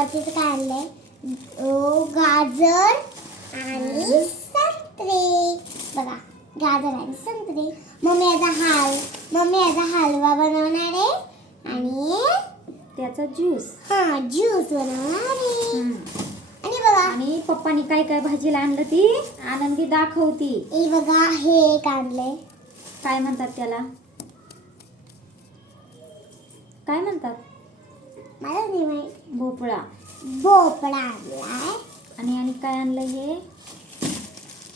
आणलंय अं, गाजर आणि संत्रे. बघा गाजर आणि संत्रे. मम्मी याचा हाल मम्मी याचा हलवा बनवणार आहे आणि त्याचा ज्यूस हा ज्यूस बनवणार आहे. आणि बघा. आणि पप्पानी काय काय भाजीला आणलं ती? आनंदी दाखवती. हे बघा हे एक आणलंय. काय म्हणतात त्याला? काय म्हणतात? मला नाही माहीत भोपळा. भोपळा आणलाय. आणि आणि काय आणलं हे?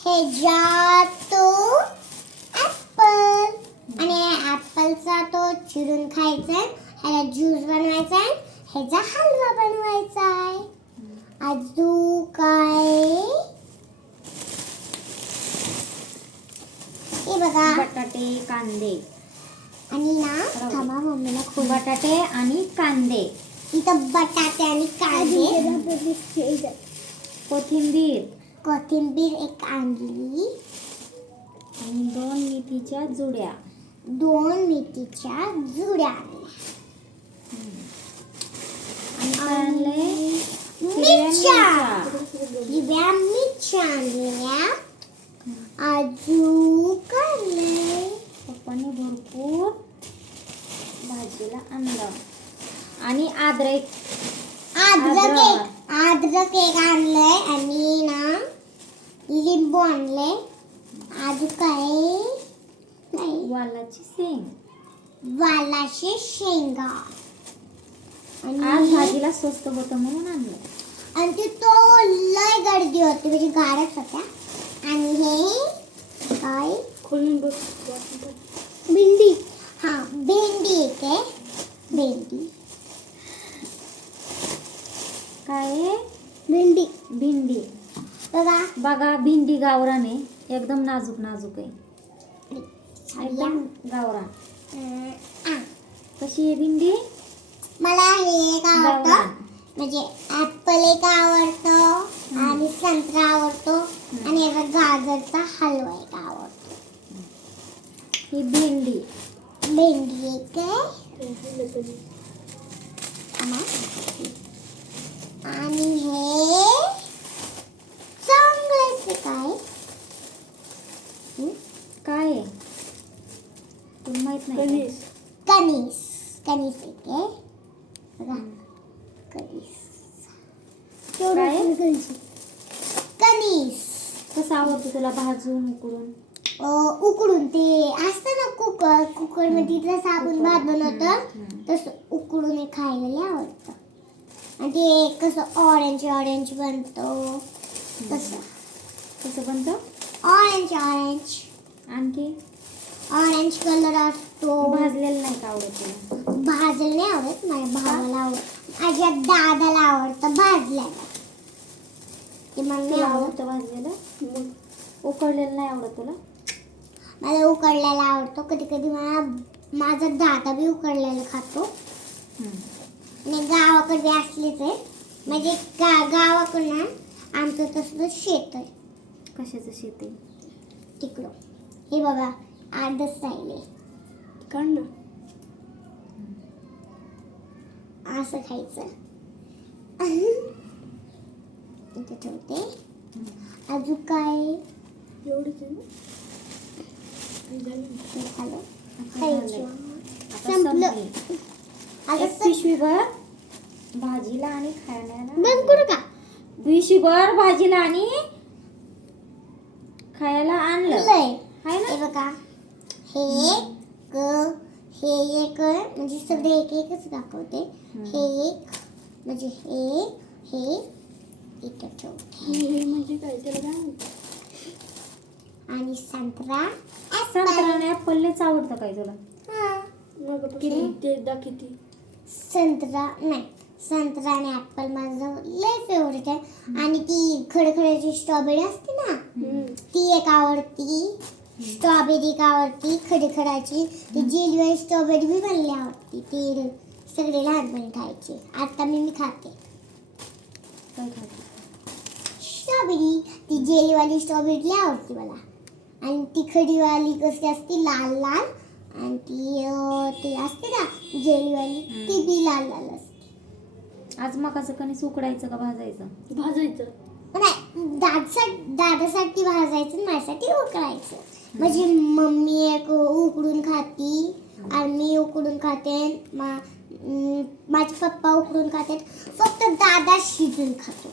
हे जातो ऍपल आणि ऍपलचा तो चिरून खायचा आहे. ह्याला ज्यूस बनवायचा आहे. ह्याचा हलवा बनवायचा आहे. अजून काय हे बघा. बटाटे कांदे. आणि ना थांबा मम्मीला खूप बटाटे आणि कांदे. इथं बटाटे आणि कांदे. कोथिंबीर. कोथिंबीर एक आणली आणि दोन मेथीच्या जुड्या. दोन मेथीच्या जुड्या. आणल्या आणि काय आणलंय मिरच्या. हिरव्या मिरच्या आणल्या. अजून काय पप्पाने भरपूर भाजीला आणलं. आणि अद्रक अद्रक. एक अद्रक एक आणलंय आणि ना लिंबू आणले अजून काय? नाही. वालाची शेंग. वालाचे शेंगा. आज भाजीला स्वस्त होतं म्हणून आणलं. आणि ते तो लय गर्दी होती म्हणजे गाड्याच होत्या. आणि हे काय? भेंडी. हा भेंडी एक आहे. भेंडी. आहे? भेंडी. भेंडी. बघा. बघा भेंडी गावरान आहे. एकदम नाजूक नाजूक आहे. एकदम आ. कशी आहे भेंडी? मला हे एक आवडतं. म्हणजे ऍपल एक आवडतं आणि संत्रा आवडतो. आणि याचा गाजरचा हलवा एक आवडतो. ही भेंडी. भेंडी एक आहे. आणि हे चांगलंच काय? हं? काय तुला माहीत नाही? कणीस. कणीस. आहे. बघा. कणीस. काय? कणीस. कसं आवडतं तुला भाजून उकडून? अं, उकडून ते असतं ना कुकर. कुकर. मध्ये जसं आपण बनवतो हम्म. तसं उकडून हे खायला आवडतं. आणि ते कसं ऑरेंज ऑरेंज बनतो. तसं. कसं बनतं? ऑरेंज ऑरेंज आणखी? ऑरेंज कलर असतो. भाजलेलं नाही का आवडत तुला? भाजलं नाही आवडत माझ्या भावाला आवडत. माझ्या दादाला आवडतं भाजल्याला ते आवडत. आवडतं भाजलेलं? उकडलेलं नाही आवडत तुला? मला उकडलेला आवडतो. कधी कधी मला माझा दादा बी उकडलेला खातो. आणि गावाकडे असलेच आहे. म्हणजे गा गावाकडं ना आमचं तसं शेत आहे. कशाचं शेत आहे? तिकडं. हे बघा आर्धच राहिले. असं खायचं. इथे ठेवते. अजून काय? हे खाल्लं खायचं. आता संपलं. संपली. एक पिशवीभर भाजीला आणि खाण्याला. बंद करू का? पिशवीभर भाजीला आणि खायला आणलं. हाय ना? हे बघा. हे एक हे एक म्हणजे सगळे एक एकच दाखवते. हे एक म्हणजे हे हे इथं ठेवते. म्हणजे काय? त्याला काय? आणि संत्रा संत्रा आणि ऍपललेच आवडतं काय तुला? हा. मग किती? ते किती? संत्रा नाही संत्रा आणि ऍपल माझं लय फेवरेट आहे. आणि ती खडखड्याची स्ट्रॉबेरी असते ना ती एक आवडती. स्ट्रॉबेरी एक आवडती खडखडाची. ती जेलवेल स्ट्रॉबेरी बी मला आवडती. ती सगळे लहानपणी खायचे. आता मी मी खाते. स्ट्रॉबेरी ती जेलीवाली स्ट्रॉबेरी आवडती मला. आणि ती खडीवाली कशी असते लाल लाल. आणि ती अं, ती असते ना जेलीवाली ती बी लाल लाल असते. आज मकाचं कणीस उकडायचं का भाजायचं? भाजायचं. नाही दादासाठी दादासाठी भाजायचं आणि माझ्यासाठी उकळायचं. म्हणजे मम्मी एक उकडून खाती आणि मी उकडून खाते मा अं, माझे पप्पा उकडून खाते फक्त दादा शिजून खातो.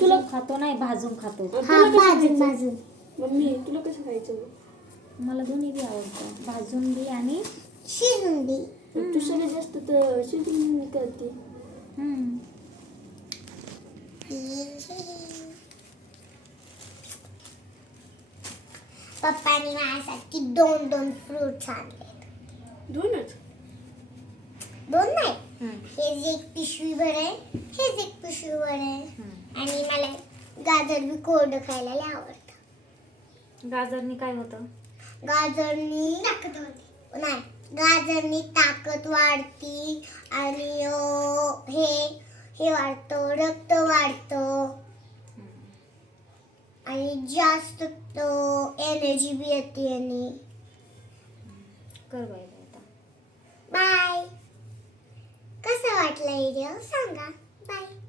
तुला खातो नाही भाजून खातो. हा तुला कसं भाजून खायचं? भाजून. मम्मी तुला कसं खायचं? मला दोन्ही बी आवडतं. भाजून बी आणि शिजून दे तू सगळ्यात जास्त तर शिजून करते. हम्म. पप्पानी माझ्यासाठी दोन दोन फ्रुट्स आणले. दोनच? दोन नाही. हेच एक पिशवी भर आहे हेच एक पिशवी भर आहे. आणि मला गाजर बी कोरडं खायला लय आवडतं. गाजरनी काय होतं? गाजरनी ताकद वाढते. नाही गाजरनी ताकद वाढती आणि हे हे वाढतं रक्त वाढतं. आणि जास्त एनर्जी बी येते आणि. कर आता. बाय कसा वाटला व्हिडिओ सांगा. बाय